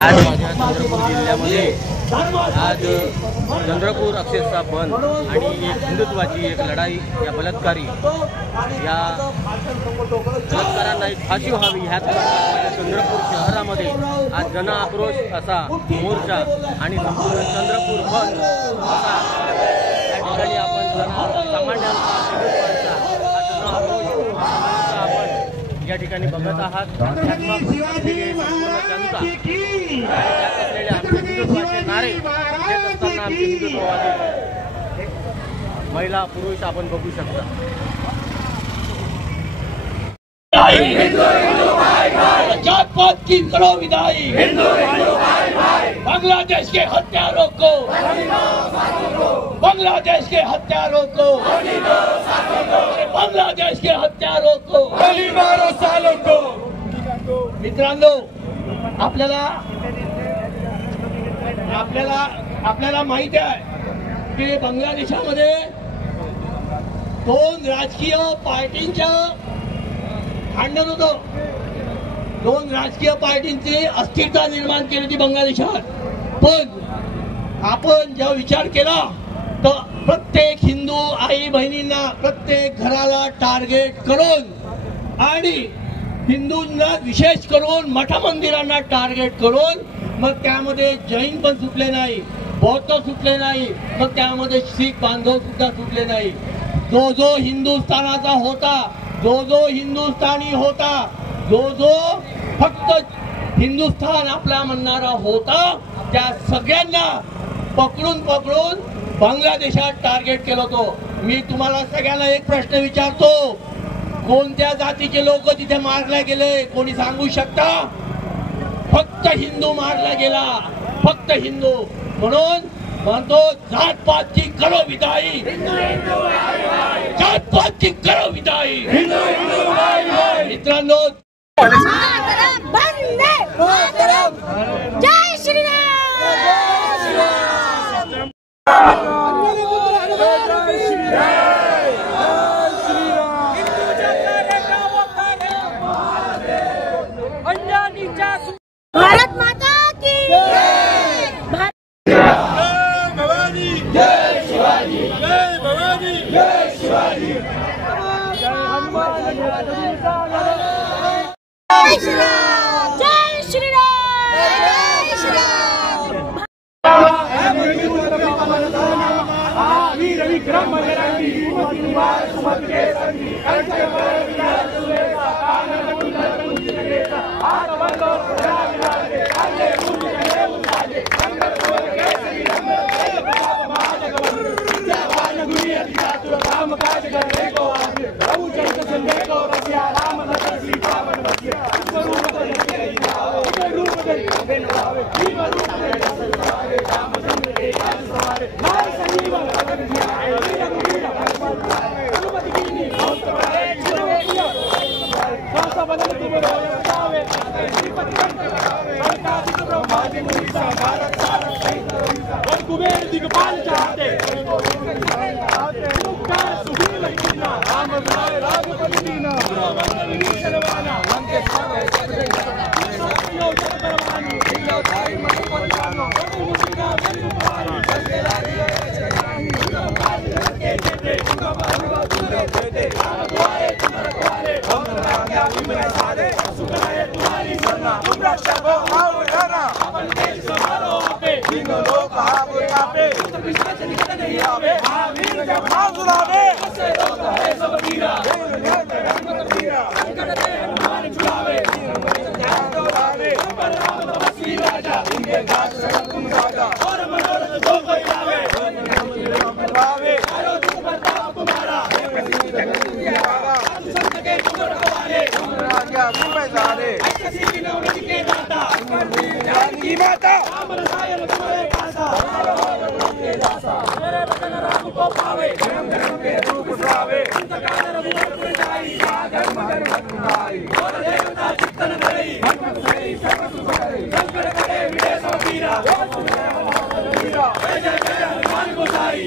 आज माझ्या चंद्रपूर जिल्ह्यामध्ये आज चंद्रपूर अक्षरशः बंद आणि एक हिंदुत्वाची एक लढाई या बलात्कारांना एक फाशी व्हावी ह्याच चंद्रपूर शहरामध्ये आज जन आक्रोश असा मोर्चा आणि संपूर्ण चंद्रपूर बंद असा या ठिकाणी आपण सामान्यांचा आपण या ठिकाणी बघत आहात। महिला पुरुष आपण बघू शकता। जात पात की करो विदाई, बांग्लादेश के हत्यारों को, बांग्लादेश के हत्यारों को, बांग्लादेश के हत्यारों को, गोली मारो सालों को। मित्रांनो, आपल्याला माहिती आहे की बांगलादेशामध्ये दोन राजकीय पार्टींच्या भांडण होतं। दोन राजकीय पार्टींची अस्थिरता निर्माण केली होती बांगलादेशात। पण आपण जेव्हा विचार केला तर प्रत्येक हिंदू आई बहिणींना, प्रत्येक घराला टार्गेट करून आणि हिंदूंना विशेष करून मठ मंदिरांना टार्गेट करून मग त्यामध्ये जैन पण सुटले नाही, बौद्ध सुटले नाही, मग त्यामध्ये शीख बांधव सुद्धा सुटले नाही। जो हिंदुस्थानाचा होता, जो हिंदुस्थानी होता, जो फक्त हिंदुस्थान आपला म्हणणारा होता, त्या सगळ्यांना पकडून बांगलादेशात टार्गेट केलं होतं। मी तुम्हाला सगळ्यांना एक प्रश्न विचारतो, कोणत्या जातीचे लोक तिथे मारले गेले? कोणी सांगू शकता? फक्त हिंदू मारला गेला, फक्त हिंदू। म्हणून म्हणतो जातपातची करो विदाई, जातपातची करो विदाई। मित्रांनो, जय श्रीराम। भारत माता की जय भवानी, जय शिवाजी, जय भवानी, जय शिवाजी, जय हनुमान, जय श्रीराम, जय श्रीराम, जय श्रीराम। वीर विक्रम बजरंगी, सुमति निवार सुमति के संगी, कंचन वरण विराज सुबेसा, कानन कुंडल कुंचित केसा, हाथ बंदो सदा विराजे, काले मूंज जने उठाजे, शंकर सुवर केसरी नंदन, जय प्रताप महाजगवंदन, विद्यावान गुणी अति चातुर, काम काज करने को आतुर, प्रभु चरित सुनने को रसिया, राम लखन सीता वन बसिया, रूप धरि धरि जावे, रूप धरि धरि जावे, भीम रूप धरि धरि जावे, रामचंद्र के काज सवारे, नाय संजीवन अगन ध्याए, वीर वीर हनुमत आए, हनुमत कीनी बहुत बड़ाई, शास्त्र बदल तुम रोय बतावे, श्रीपति कंठ लगावे, संतादित ब्रह्मादि मुनीसा, भारत सारक सहित रविसा, और कुबेर दिगपाल चाहते, मुक्तार सुधीर कीना, राम विलाय राजपति दीना, गुरुवंदन विनीशरवाना, लंकेश भावे सजगना, यो जग परवानी, दिलो ताई मन पर जानो, प्रभु मुझिना वेनु पारी, जल्दे लागी चेतानी, काली लंके जेते, उनका बाहुबा तुझे जेते, राम द्वारे तुम्हारे द्वारे, हम राजा विमय सारे, सुखनाए तुम्हारी सरना, तुम रक्षा को आओ डरना, अपन देश संभालो आपे, तीनों लोग आप आपे, उत्तर पिशाच निकट नहीं आवे, वीर जब नाम सुनावे, ऐसे लोग है सब वीरा, रंगत वीरा, संकट दे हनुमान छुड़ावे, ज्ञान दोलावे, पर राम तपस्वी राजा, इनके दास शरण तुम राजा, और मनोरथ जो कोई लावे, लावे, करो दुख प्रताप तुम्हारा, जगत जियारा, साधु संत के तुम रखवाले, तुम राजा विमय सारे, ऐसी की नवनीत के दाता, ज्ञान की माता, राम रसायन तुम्हारे पासा, मेरे वचन राम को पावे, जन्म जन्म के दुख उठावे, अंत काल रघुवर पुर जाई, धर्म धर्म धर्माई, और देवता चित्तन धरई, हनुमत सही सर्व सुख करई, शंकर करे विजय सब वीरा, जय जय हनुमान गोसाई।